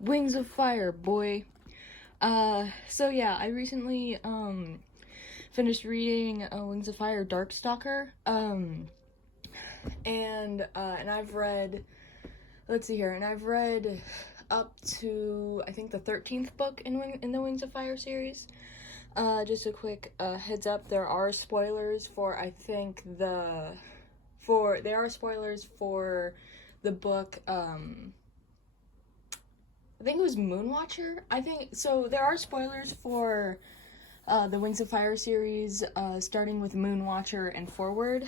Wings of Fire, boy. So yeah, I recently, finished reading, Wings of Fire, Darkstalker, and I've read, let's see here, and I've read up to, I think, the 13th book in the Wings of Fire series. Just a quick, heads up, there are spoilers for, there are spoilers for the book, I think it was Moonwatcher. I think so. There are spoilers for the Wings of Fire series, starting with Moonwatcher and forward.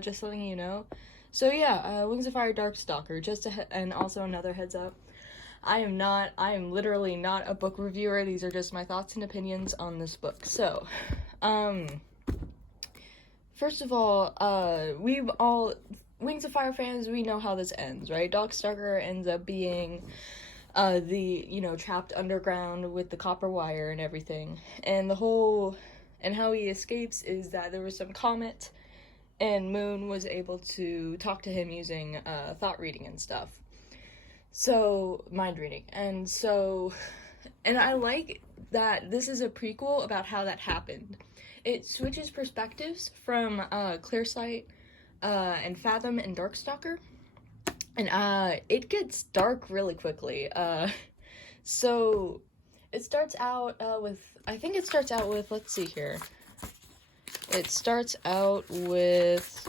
Just letting you know. So yeah, Wings of Fire, Darkstalker. And also another heads up. I am literally not a book reviewer. These are just my thoughts and opinions on this book. So, first of all, Wings of Fire fans, we know how this ends, right? Darkstalker ends up being trapped underground with the copper wire and everything. And how he escapes is that there was some comet, and Moon was able to talk to him using thought reading and stuff. So, mind reading. And I like that this is a prequel about how that happened. It switches perspectives from Clearsight and Fathom and Darkstalker. And it gets dark really quickly. So it starts out with, let's see here. It starts out with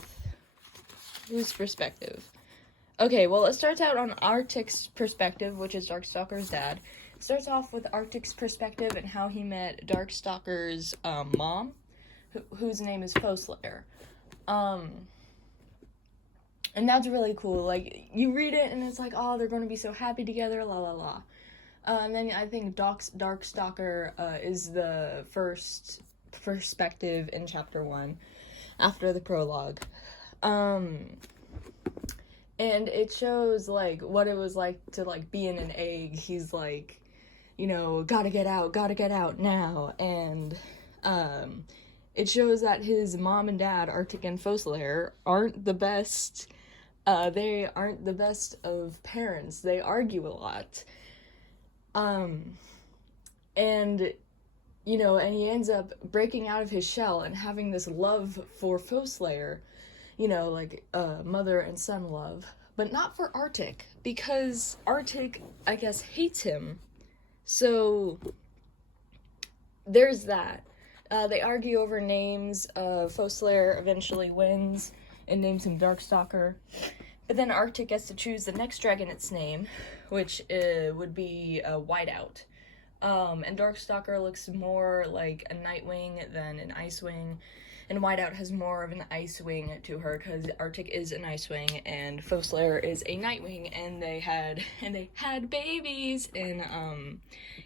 whose perspective? Okay, well, it starts out on Arctic's perspective, which is Darkstalker's dad. It starts off with Arctic's perspective and how he met Darkstalker's mom, whose name is Foeslayer. And that's really cool. Like, you read it and it's like, oh, they're going to be so happy together, la la la. And then I think Darkstalker is the first perspective in chapter 1 after the prologue. And it shows, like, what it was like to, like, be in an egg. He's like, gotta get out now. And, it shows that his mom and dad, Arctic and Foeslayer, aren't the best. They aren't the best of parents. They argue a lot. And he ends up breaking out of his shell and having this love for Foeslayer, mother and son love, but not for Arctic, because Arctic, I guess, hates him. So there's that. They argue over names. Foeslayer eventually wins and names him Darkstalker. But then Arctic gets to choose the next dragon its name, which would be Whiteout. And Darkstalker looks more like a Nightwing than an Icewing, and Whiteout has more of an Icewing to her because Arctic is an Icewing and Foeslayer is a Nightwing, and they had babies in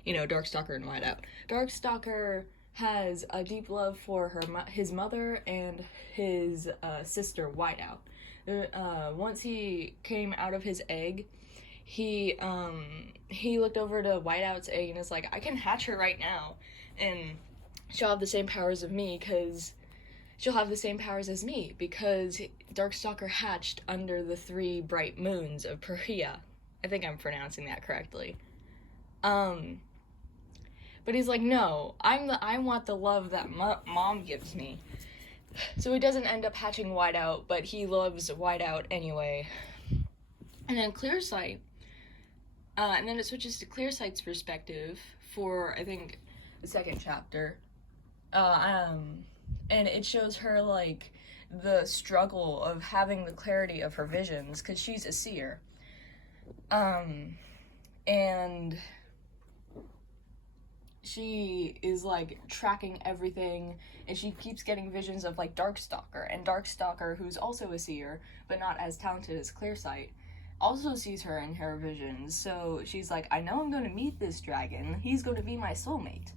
Darkstalker and Whiteout. Darkstalker has a deep love for his mother and his sister Whiteout. Once he came out of his egg, he looked over to Whiteout's egg and is like, I can hatch her right now, and she'll have the same powers as me because Darkstalker hatched under the 3 bright moons of Perea. I think I'm pronouncing that correctly. But he's like, no, I want the love that mom gives me. So he doesn't end up hatching Whiteout, but he loves Whiteout anyway. And then Clearsight, and then it switches to Clearsight's perspective for, I think, the second chapter. And it shows her, like, the struggle of having the clarity of her visions, because she's a seer. And she is, like, tracking everything, and she keeps getting visions of, like, Darkstalker, and Darkstalker, who's also a seer, but not as talented as Clearsight, also sees her in her visions. So she's like, I know I'm going to meet this dragon. He's going to be my soulmate.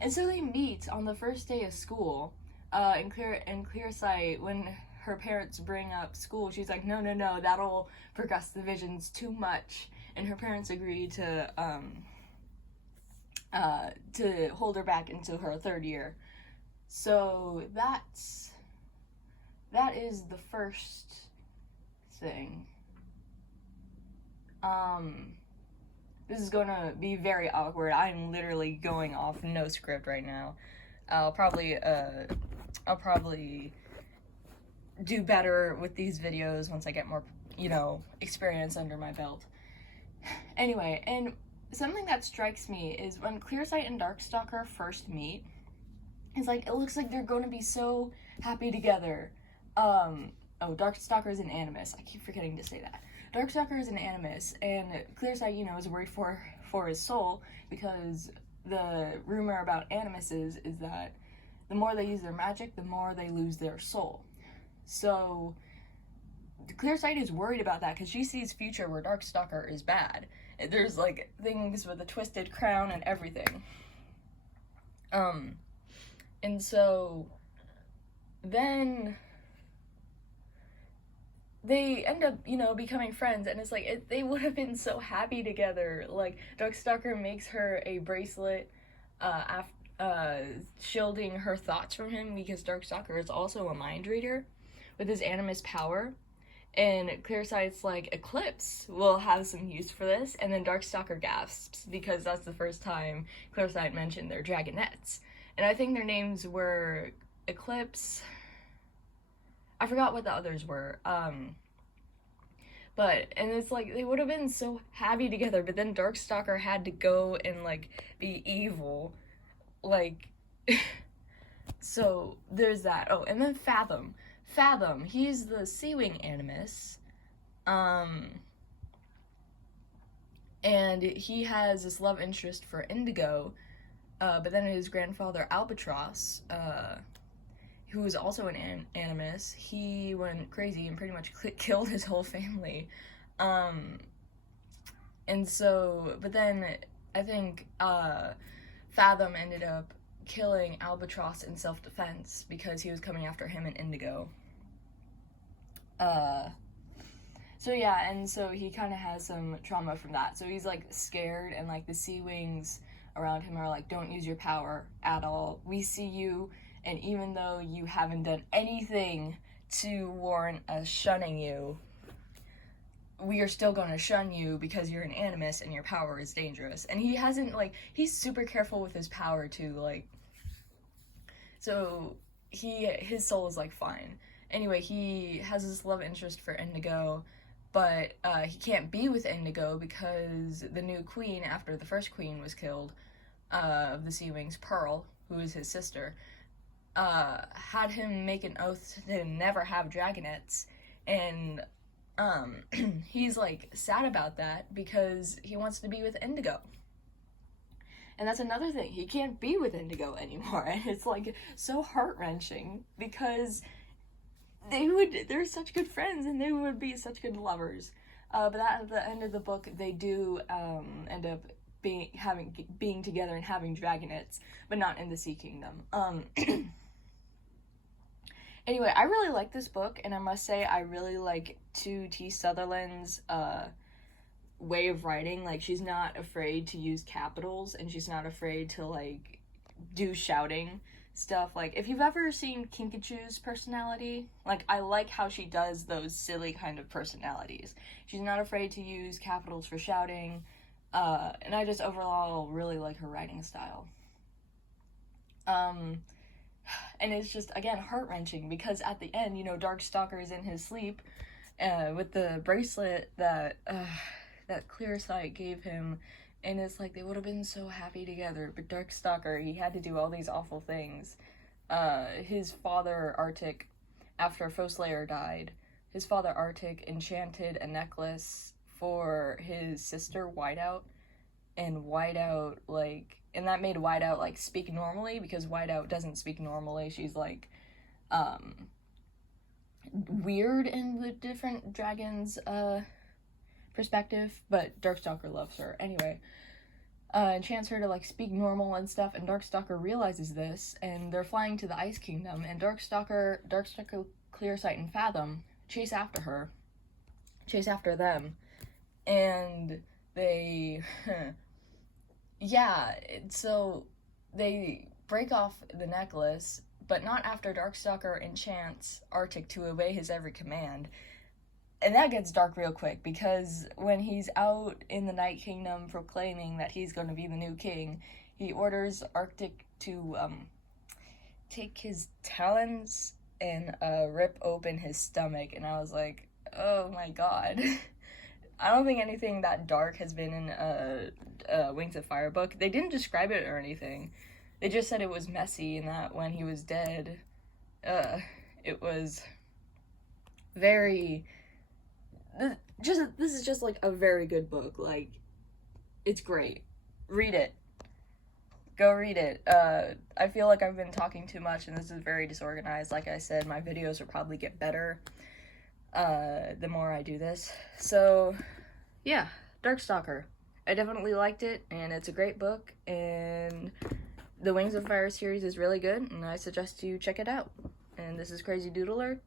And so they meet on the first day of school, and Clearsight, when her parents bring up school, she's like, no, that'll progress the visions too much, and her parents agree to hold her back until her 3rd year. So that is the first thing. This is gonna be very awkward. I'm literally going off no script right now. I'll probably do better with these videos once I get more, experience under my belt. Anyway, and something that strikes me is when Clearsight and Darkstalker first meet, it's like, it looks like they're going to be so happy together. Darkstalker is an animus. I keep forgetting to say that. Darkstalker is an animus, and Clearsight, is worried for his soul, because the rumor about animuses is that the more they use their magic, the more they lose their soul. So Clearsight is worried about that because she sees future where Darkstalker is bad. There's like things with a twisted crown and everything. And so then they end up, becoming friends, and it's like, they would have been so happy together. Like, Darkstalker makes her a bracelet, shielding her thoughts from him, because Darkstalker is also a mind reader with his animus power. And Clearsight's like, Eclipse will have some use for this, and then Darkstalker gasps, because that's the first time Clearsight mentioned their dragonettes. And I think their names were Eclipse, I forgot what the others were, and it's like, they would have been so happy together, but then Darkstalker had to go and, like, be evil, like, so there's that. Oh, and then Fathom, he's the Sea-Wing animus, and he has this love interest for Indigo, but then his grandfather Albatross, who was also an animus, he went crazy and pretty much killed his whole family. And so, but then I think Fathom ended up killing Albatross in self-defense because he was coming after him and Indigo. So yeah, and so he kind of has some trauma from that. So he's like scared, and like the Sea-Wings around him are like, don't use your power at all. We see you, and even though you haven't done anything to warrant us shunning you, we are still going to shun you because you're an animus and your power is dangerous. And he hasn't, like, he's super careful with his power too, like, so his soul is like fine. Anyway, he has this love interest for Indigo, but he can't be with Indigo because the new queen, after the first queen was killed, of the Sea-Wings, Pearl, who is his sister, had him make an oath to never have dragonettes, and he's like sad about that because he wants to be with Indigo. And that's another thing, he can't be with Indigo anymore, and it's like so heart-wrenching because they're such good friends and they would be such good lovers. But at the end of the book, they do end up being together and having dragonettes, but not in the Sea Kingdom. Anyway, I really like this book, and I must say I really like T. Sutherland's way of writing. Like, she's not afraid to use capitals, and she's not afraid to, like, do shouting stuff. Like, if you've ever seen Kinkachu's personality, like, I like how she does those silly kind of personalities. She's not afraid to use capitals for shouting, and I just overall really like her writing style. And it's just, again, heart-wrenching, because at the end, Darkstalker is in his sleep, with the bracelet that Clearsight gave him, and it's like, they would have been so happy together, but Darkstalker, he had to do all these awful things. His father, Arctic, after Foeslayer died, his father, Arctic, enchanted a necklace for his sister, Whiteout, and Whiteout, like, and that made Whiteout, like, speak normally, because Whiteout doesn't speak normally. She's, like, weird in the different dragons' perspective, but Darkstalker loves her. Anyway, enchants her to, like, speak normal and stuff, and Darkstalker realizes this, and they're flying to the Ice Kingdom, and Darkstalker, Clearsight, and Fathom chase after them, and they, yeah, so they break off the necklace, but not after Darkstalker enchants Arctic to obey his every command. And that gets dark real quick, because when he's out in the Night Kingdom proclaiming that he's going to be the new king, he orders Arctic to take his talons and rip open his stomach, and I was like, oh my god. I don't think anything that dark has been in Wings of Fire book. They didn't describe it or anything. They just said it was messy, and that when he was dead, it was very... This is just, like, a very good book. Like, it's great. Read it. Go read it. I feel like I've been talking too much, and this is very disorganized. Like I said, my videos will probably get better the more I do this. So, yeah, Darkstalker. I definitely liked it, and it's a great book, and the Wings of Fire series is really good, and I suggest you check it out. And this is Crazy Doodler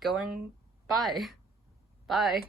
going bye. Bye.